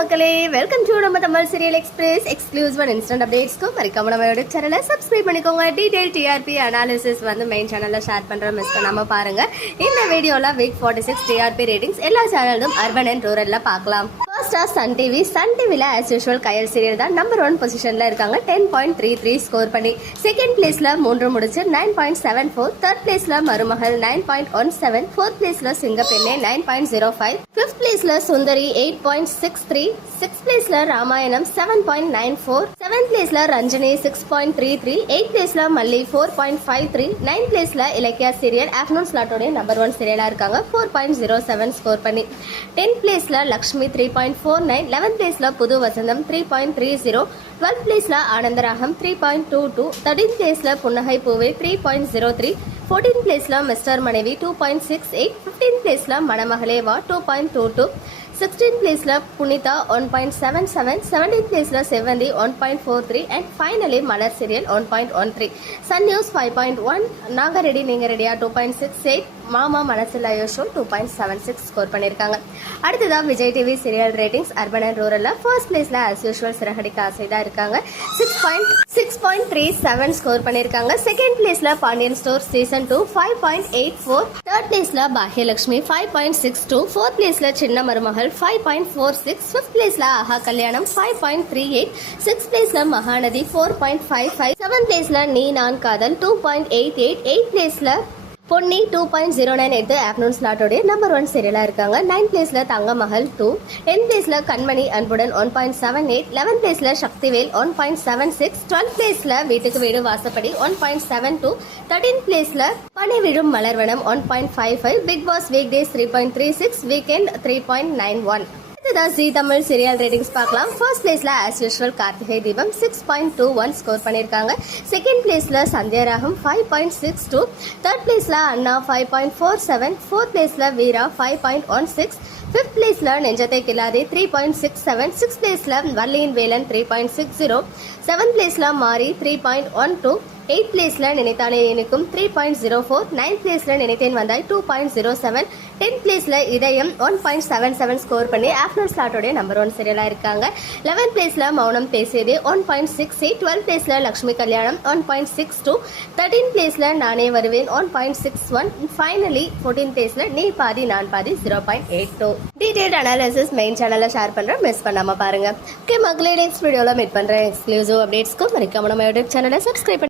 மக்களே, welcome to நம்ம Tamil serial express exclusive and instant அப்டேட்ஸ்க்கு மறக்காம நம்ம யூடியூப் சேனலை சப்ஸ்கிரைப் பண்ணிக்கோங்க. டீடைல் டிஆர்பி அனாலிசிஸ் வந்து மெயின் சேனல்ல ஷேர் பண்ற மிஸ் பண்ணாம பாருங்க. இந்த வீடியோல வீக் 46 டிஆர்பி ரேட்டிங்ஸ் எல்லா சேனலும் அர்பன் அண்ட் ரூரல்ல பார்க்கலாம். ஃபர்ஸ்டா சன் டிவில ஆஸ் யூஷுவல் கயல் சீரியல் தான் நம்பர் 1 பொசிஷன்ல இருக்காங்க. 10.33 ஸ்கோர் பண்ணி செகண்ட் பிளேஸ்ல 3 முடிச்சு 9.74, தேர்ட் பிளேஸ்ல மருமகள் 9.17, ஃபோர்த் பிளேஸ்ல சிங்கப்பெண்ணே 9.05, ஃபிஃப்த் பிளேஸ்ல சுந்தரி 8.63, சிக்ஸ்த் பிளேஸ்ல ராமாயணம் 7.94, செவன்த் பிளேஸ்ல ரஞ்சனி 6.33, எயித் பிளேஸ்ல மல்லி 4.53, நைன்த் பிளேஸ்ல இலக்கியா சீரியல் ஆஃப்டர்நூன் ஸ்லாட்டோட நம்பர் 1 சீரியலா இருக்காங்க. 4.07 ஸ்கோர் பண்ணி 10th பிளேஸ்ல லக்ஷ்மி 3.49, 11th பிளேஸ்ல புது வசந்தம் 3.30, 12th பிளேஸ்ல ஆனந்தராகம் 3.22, 13th பிளேஸ்ல புன்னகை பூவே 3.03, 14th பிளேஸ்ல மிஸ்டர் மனைவி 2.68, 15th பிளேஸ்ல மணமகளே வா 2.22, 16th பிளேஸ்ல புனிதா 1.77, 17th பிளேஸ்ல செவந்தி 1.43 and finally Malar serial 1.13. Sun News 5.1, நாங்க ரெடி நீங்க ரெடியா 2.68, மாமா மனசில் ஷோ 2.76 ஸ்கோர் பண்ணிருக்காங்க. அடுத்ததான் Vijay TV serial ratings urban and ரூரல்ல ஃபர்ஸ்ட் பிளேஸ்ல ஆஸ் யூஷுவல் சிறகடிக்க ஆசை தான் இருக்காங்க. 6.37 ஸ்கோர் பண்ணிருக்காங்க. செகண்ட் பிளேஸ்ல பாண்டியன் ஸ்டோர் சீசன் 2 5.84, தேர்ட் பிளேஸ்ல பாக்யலட்சுமி 5.62, ஃபோர்த் பிளேஸ்ல சின்ன மருமகள் 5.46, ஃபிஃப்த் பிளேஸ்ல ஆஹா கல்யாணம் 5.38, சிக்ஸ்த் பிளேஸ்ல மகாநதி 4.55, செவன்த் பிளேஸ்ல நீ நான் காதல் 2.88, எயித் பிளேஸ்ல பொன்னி 2.09 எடுத்து ஆஃப்டர்நூன் ஸ்லாட்டோட நம்பர் 1 சீரியலா இருக்காங்க. 9th பிளேஸ்ல தங்க மகள் 2, 10th பிளேஸ்ல கண்மணி அன்புடன் 1.78, 11th பிளேஸ்ல சக்திவேல் 1.76, 12th பிளேஸ்ல வீட்டுக்கு வீடு வாசப்படி 1.72, 13th பிளேஸ்ல Pani Vizhum Malarvanam 1.55, Bigg Boss week days 3.36, weekend 3.91. Zee Tamil serial ratings பார்க்கலாம். ஃபர்ஸ்ட் பிளேஸ்ல as usual Karthigai Deepam 6.21 score பண்ணிருக்காங்க. செகண்ட் பிளேஸ்ல சந்தியாராகம் 5.62, தேர்ட் பிளேஸ்ல அண்ணா 5.47, ஃபோர்த் பிளேஸ்ல வீரா 5.16, ஃபிஃப்த் பிளேஸ்ல நெஞ்சத்தை கில்லாதே 3.67, சிக்ஸ்த் பிளேஸ்ல வள்ளியின் வேலன் 3.60, செவன்த் பிளேஸ்ல மாரி 3.12, எயித் பிளேஸ்ல நினைத்தானே நினைக்கும் 3.04, நைன்த் பிளேஸ்ல நினைத்தேன் வந்தாய் 2.07, 10th பிளேஸ்ல இதயம் 1.77 ஸ்கோர் பண்ணி ஆஃப்டர்நூன் ஸ்லாட்டோட நம்பர் 1 சீரியலா இருக்காங்க. 11th பிளேஸ்ல மௌனம் பேசியது 1.68, 12th பிளேஸ்ல லக்ஷ்மி கல்யாணம் 1.62, 13th பிளேஸ்ல நானே வருவேன் 1.61, ஃபைனலி 14th பிளேஸ்ல நீ பாதி நான் பாதி 0.82. டீடைல்ட் அனாலிசிஸ் மெயின் சேனல்ல ஷேர் பண்றேன், மிஸ் பண்ணாம பாருங்க. ஓகே மக்களே, நெக்ஸ்ட் வீடியோல மீட் பண்றேன். எக்ஸ்க்ளூசிவ் அப்டேட்ஸ்க்கு மறக்காம நம்ம யூடியூப் சேனலை சப்ஸ்கிரைப்